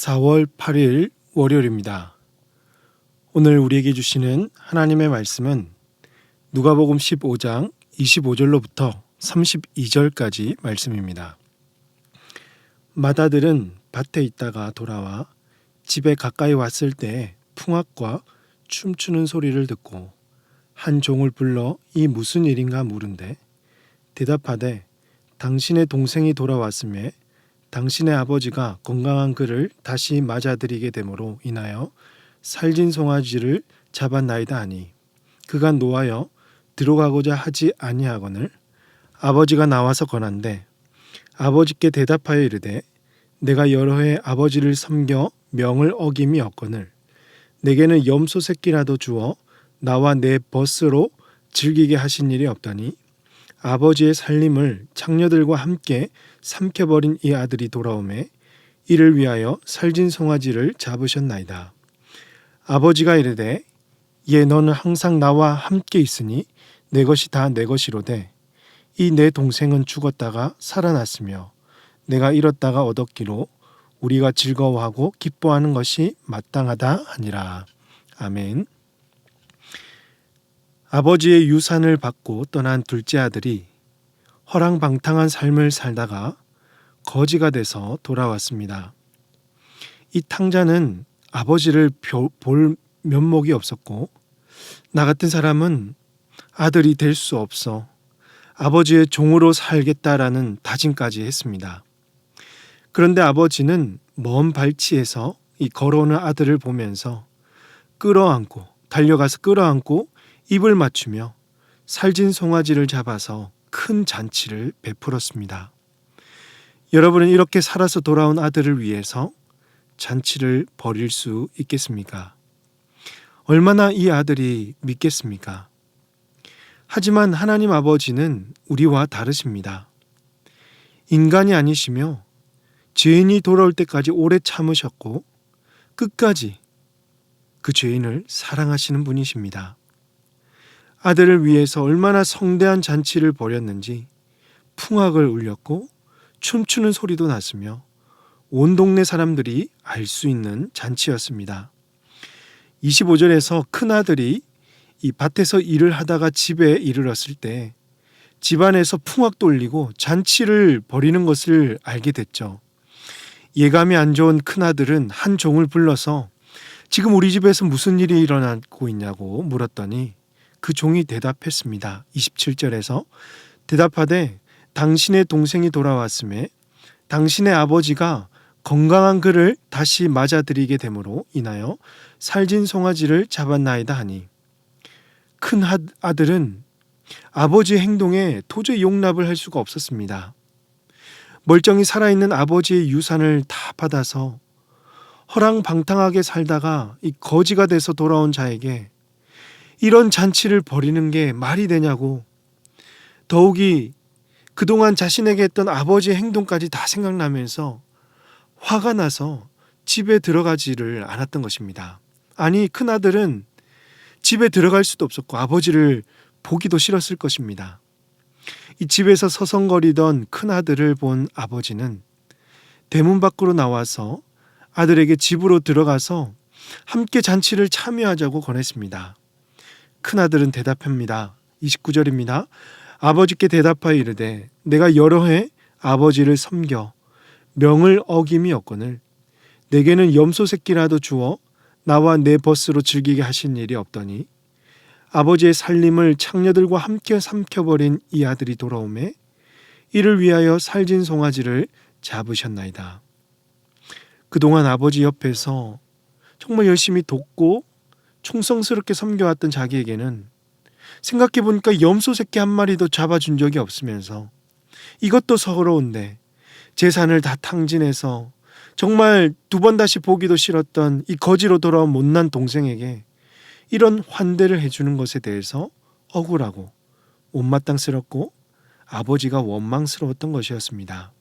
4월 8일 월요일입니다. 오늘 우리에게 주시는 하나님의 말씀은 누가복음 15장 25절로부터 32절까지 말씀입니다. 마다들은 밭에 있다가 돌아와 집에 가까이 왔을 때 풍악과 춤추는 소리를 듣고 한 종을 불러 이 무슨 일인가 물은데 대답하되 당신의 동생이 돌아왔음에 당신의 아버지가 건강한 그를 다시 맞아들이게 됨으로 인하여 살진 송아지를 잡았나이다 하니 그가 노하여 들어가고자 하지 아니하거늘 아버지가 나와서 권한대 아버지께 대답하여 이르되 내가 여러 해 아버지를 섬겨 명을 어김이 없거늘 내게는 염소 새끼라도 주어 나와 내 벗으로 즐기게 하신 일이 없더니 아버지의 살림을 창녀들과 함께 삼켜버린 이 아들이 돌아오매 이를 위하여 살진 송아지를 잡으셨나이다. 아버지가 이르되 얘 너는 항상 나와 함께 있으니 내 것이 다 내 것이로되 이 내 동생은 죽었다가 살아났으며 내가 잃었다가 얻었기로 우리가 즐거워하고 기뻐하는 것이 마땅하다 하니라. 아멘. 아버지의 유산을 받고 떠난 둘째 아들이 허랑방탕한 삶을 살다가 거지가 돼서 돌아왔습니다. 이 탕자는 아버지를 볼 면목이 없었고 나 같은 사람은 아들이 될 수 없어 아버지의 종으로 살겠다라는 다짐까지 했습니다. 그런데 아버지는 먼 발치에서 이 걸어오는 아들을 보면서 달려가서 끌어안고 입을 맞추며 살진 송아지를 잡아서 큰 잔치를 베풀었습니다. 여러분은 이렇게 살아서 돌아온 아들을 위해서 잔치를 벌일 수 있겠습니까? 얼마나 이 아들이 믿겠습니까? 하지만 하나님 아버지는 우리와 다르십니다. 인간이 아니시며 죄인이 돌아올 때까지 오래 참으셨고 끝까지 그 죄인을 사랑하시는 분이십니다. 아들을 위해서 얼마나 성대한 잔치를 벌였는지 풍악을 울렸고 춤추는 소리도 났으며 온 동네 사람들이 알 수 있는 잔치였습니다. 25절에서 큰아들이 이 밭에서 일을 하다가 집에 이르렀을 때 집안에서 풍악도 울리고 잔치를 벌이는 것을 알게 됐죠. 예감이 안 좋은 큰아들은 한 종을 불러서 지금 우리 집에서 무슨 일이 일어나고 있냐고 물었더니 그 종이 대답했습니다. 27절에서 대답하되 당신의 동생이 돌아왔음에 당신의 아버지가 건강한 그를 다시 맞아들이게 됨으로 인하여 살진 송아지를 잡았나이다 하니 큰 아들은 아버지의 행동에 도저히 용납을 할 수가 없었습니다. 멀쩡히 살아있는 아버지의 유산을 다 받아서 허랑방탕하게 살다가 이 거지가 돼서 돌아온 자에게 이런 잔치를 벌이는 게 말이 되냐고, 더욱이 그동안 자신에게 했던 아버지의 행동까지 다 생각나면서 화가 나서 집에 들어가지를 않았던 것입니다. 아니, 큰아들은 집에 들어갈 수도 없었고 아버지를 보기도 싫었을 것입니다. 이 집에서 서성거리던 큰아들을 본 아버지는 대문 밖으로 나와서 아들에게 집으로 들어가서 함께 잔치를 참여하자고 권했습니다. 큰아들은 대답합니다. 29절입니다. 아버지께 대답하여 이르되 내가 여러 해 아버지를 섬겨 명을 어김이 없거늘 내게는 염소 새끼라도 주어 나와 내 벗으로 즐기게 하신 일이 없더니 아버지의 살림을 창녀들과 함께 삼켜버린 이 아들이 돌아오매 이를 위하여 살진 송아지를 잡으셨나이다. 그동안 아버지 옆에서 정말 열심히 돕고 충성스럽게 섬겨왔던 자기에게는 생각해보니까 염소 새끼 한 마리도 잡아준 적이 없으면서 이것도 서러운데 재산을 다 탕진해서 정말 두 번 다시 보기도 싫었던 이 거지로 돌아온 못난 동생에게 이런 환대를 해주는 것에 대해서 억울하고 못마땅스럽고 아버지가 원망스러웠던 것이었습니다.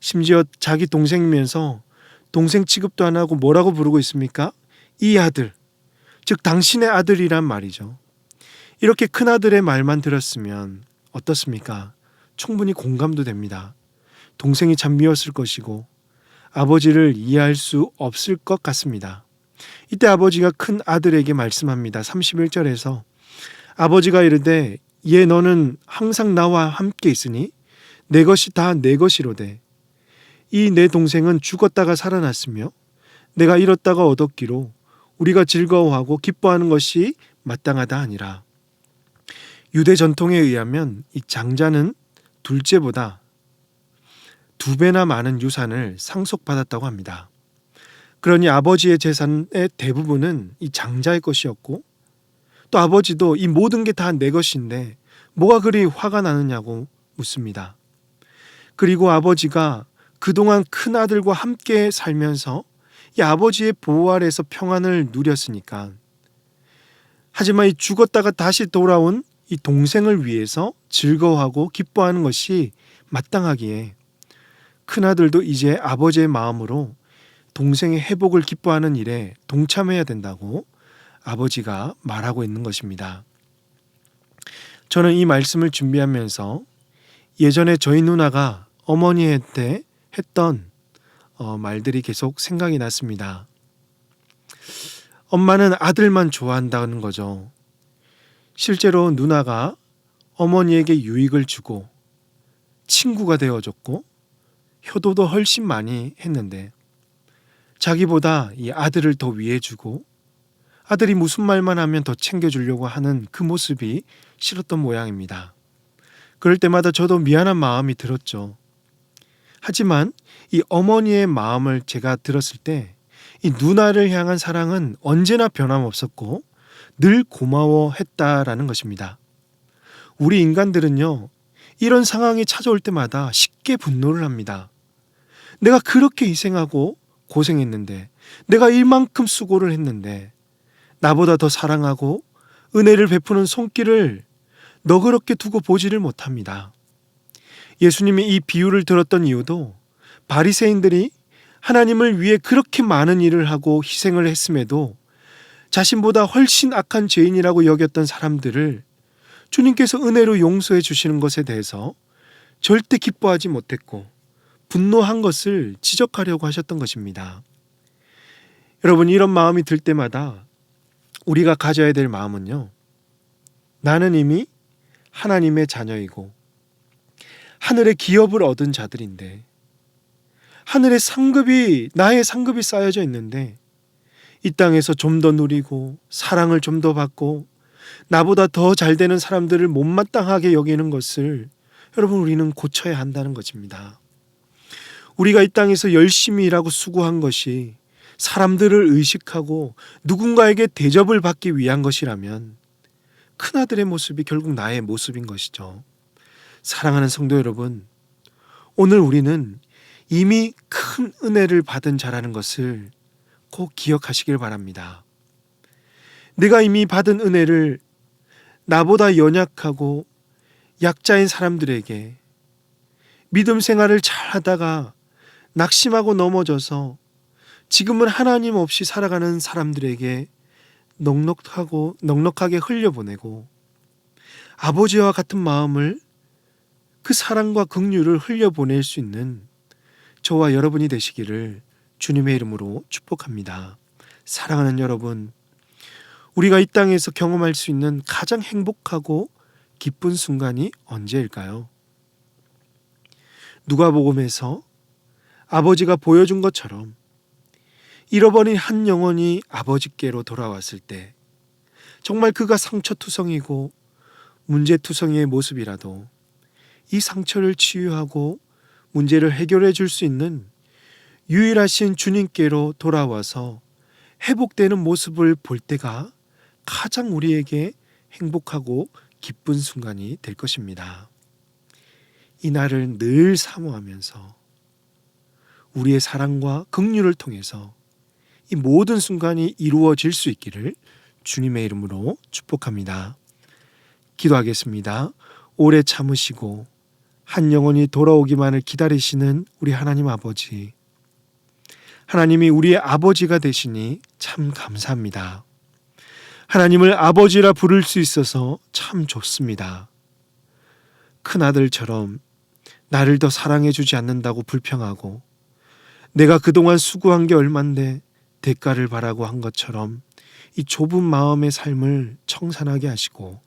심지어 자기 동생이면서 동생 취급도 안 하고 뭐라고 부르고 있습니까? 이 아들, 즉 당신의 아들이란 말이죠. 이렇게 큰아들의 말만 들었으면 어떻습니까? 충분히 공감도 됩니다. 동생이 참 미웠을 것이고 아버지를 이해할 수 없을 것 같습니다. 이때 아버지가 큰 아들에게 말씀합니다. 31절에서 아버지가 이르되 얘 너는 항상 나와 함께 있으니 내 것이 다 내 것이로되 이 내 동생은 죽었다가 살아났으며 내가 잃었다가 얻었기로 우리가 즐거워하고 기뻐하는 것이 마땅하다 하니라. 유대 전통에 의하면 이 장자는 둘째보다 2배나 많은 유산을 상속받았다고 합니다. 그러니 아버지의 재산의 대부분은 이 장자의 것이었고 또 아버지도 이 모든 게 다 내 것인데 뭐가 그리 화가 나느냐고 묻습니다. 그리고 아버지가 그동안 큰아들과 함께 살면서 이 아버지의 보호 아래서 평안을 누렸으니까, 하지만 이 죽었다가 다시 돌아온 이 동생을 위해서 즐거워하고 기뻐하는 것이 마땅하기에 큰아들도 이제 아버지의 마음으로 동생의 회복을 기뻐하는 일에 동참해야 된다고 아버지가 말하고 있는 것입니다. 저는 이 말씀을 준비하면서 예전에 저희 누나가 어머니한테 했던 말들이 계속 생각이 났습니다. 엄마는 아들만 좋아한다는 거죠. 실제로 누나가 어머니에게 유익을 주고 친구가 되어줬고 효도도 훨씬 많이 했는데 자기보다 이 아들을 더 위해주고 아들이 무슨 말만 하면 더 챙겨주려고 하는 그 모습이 싫었던 모양입니다. 그럴 때마다 저도 미안한 마음이 들었죠. 하지만 이 어머니의 마음을 제가 들었을 때 이 누나를 향한 사랑은 언제나 변함없었고 늘 고마워했다라는 것입니다. 우리 인간들은요, 이런 상황이 찾아올 때마다 쉽게 분노를 합니다. 내가 그렇게 희생하고 고생했는데, 내가 이만큼 수고를 했는데 나보다 더 사랑하고 은혜를 베푸는 손길을 너그럽게 두고 보지를 못합니다. 예수님이 이 비유를 들었던 이유도 바리새인들이 하나님을 위해 그렇게 많은 일을 하고 희생을 했음에도 자신보다 훨씬 악한 죄인이라고 여겼던 사람들을 주님께서 은혜로 용서해 주시는 것에 대해서 절대 기뻐하지 못했고 분노한 것을 지적하려고 하셨던 것입니다. 여러분, 이런 마음이 들 때마다 우리가 가져야 될 마음은요, 나는 이미 하나님의 자녀이고 하늘의 기업을 얻은 자들인데, 하늘의 상급이, 나의 상급이 쌓여져 있는데 이 땅에서 좀 더 누리고 사랑을 좀 더 받고 나보다 더 잘 되는 사람들을 못마땅하게 여기는 것을 여러분, 우리는 고쳐야 한다는 것입니다. 우리가 이 땅에서 열심히 일하고 수고한 것이 사람들을 의식하고 누군가에게 대접을 받기 위한 것이라면 큰아들의 모습이 결국 나의 모습인 것이죠. 사랑하는 성도 여러분, 오늘 우리는 이미 큰 은혜를 받은 자라는 것을 꼭 기억하시길 바랍니다. 내가 이미 받은 은혜를 나보다 연약하고 약자인 사람들에게, 믿음 생활을 잘 하다가 낙심하고 넘어져서 지금은 하나님 없이 살아가는 사람들에게 넉넉하게 흘려보내고 아버지와 같은 마음을, 그 사랑과 긍휼을 흘려보낼 수 있는 저와 여러분이 되시기를 주님의 이름으로 축복합니다. 사랑하는 여러분, 우리가 이 땅에서 경험할 수 있는 가장 행복하고 기쁜 순간이 언제일까요? 누가복음에서 아버지가 보여준 것처럼 잃어버린 한 영혼이 아버지께로 돌아왔을 때 정말 그가 상처투성이고 문제투성이의 모습이라도 이 상처를 치유하고 문제를 해결해 줄 수 있는 유일하신 주님께로 돌아와서 회복되는 모습을 볼 때가 가장 우리에게 행복하고 기쁜 순간이 될 것입니다. 이 날을 늘 사모하면서 우리의 사랑과 긍휼을 통해서 이 모든 순간이 이루어질 수 있기를 주님의 이름으로 축복합니다. 기도하겠습니다. 오래 참으시고 한 영혼이 돌아오기만을 기다리시는 우리 하나님 아버지, 하나님이 우리의 아버지가 되시니 참 감사합니다. 하나님을 아버지라 부를 수 있어서 참 좋습니다. 큰아들처럼 나를 더 사랑해 주지 않는다고 불평하고 내가 그동안 수고한 게 얼만데 대가를 바라고 한 것처럼 이 좁은 마음의 삶을 청산하게 하시고,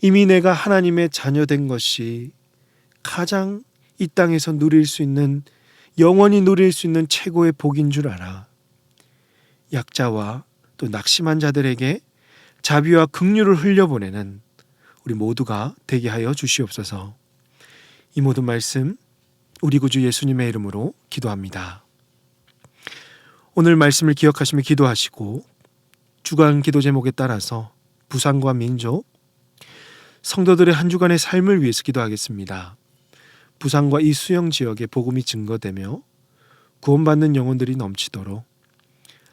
이미 내가 하나님의 자녀된 것이 가장 이 땅에서 누릴 수 있는, 영원히 누릴 수 있는 최고의 복인 줄 알아 약자와 또 낙심한 자들에게 자비와 긍휼을 흘려보내는 우리 모두가 되게 하여 주시옵소서. 이 모든 말씀 우리 구주 예수님의 이름으로 기도합니다. 오늘 말씀을 기억하시며 기도하시고, 주간 기도 제목에 따라서 부산과 민족, 성도들의 한 주간의 삶을 위해서 기도하겠습니다. 부산과 이 수영 지역에 복음이 증거되며 구원받는 영혼들이 넘치도록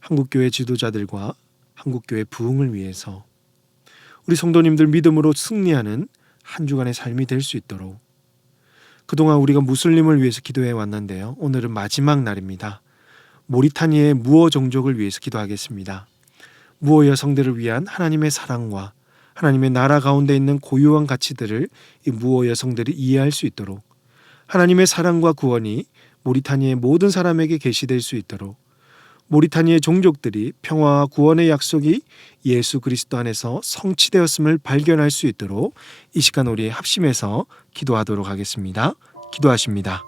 한국교회 지도자들과 한국교회 부흥을 위해서 우리 성도님들 믿음으로 승리하는 한 주간의 삶이 될 수 있도록, 그동안 우리가 무슬림을 위해서 기도해 왔는데요, 오늘은 마지막 날입니다. 모리타니아의 무어 종족을 위해서 기도하겠습니다. 무어 여성들을 위한 하나님의 사랑과 하나님의 나라 가운데 있는 고유한 가치들을 이 무어 여성들이 이해할 수 있도록, 하나님의 사랑과 구원이 모리타니아의 모든 사람에게 계시될 수 있도록, 모리타니아의 종족들이 평화와 구원의 약속이 예수 그리스도 안에서 성취되었음을 발견할 수 있도록 이 시간 우리 합심해서 기도하도록 하겠습니다. 기도하십니다.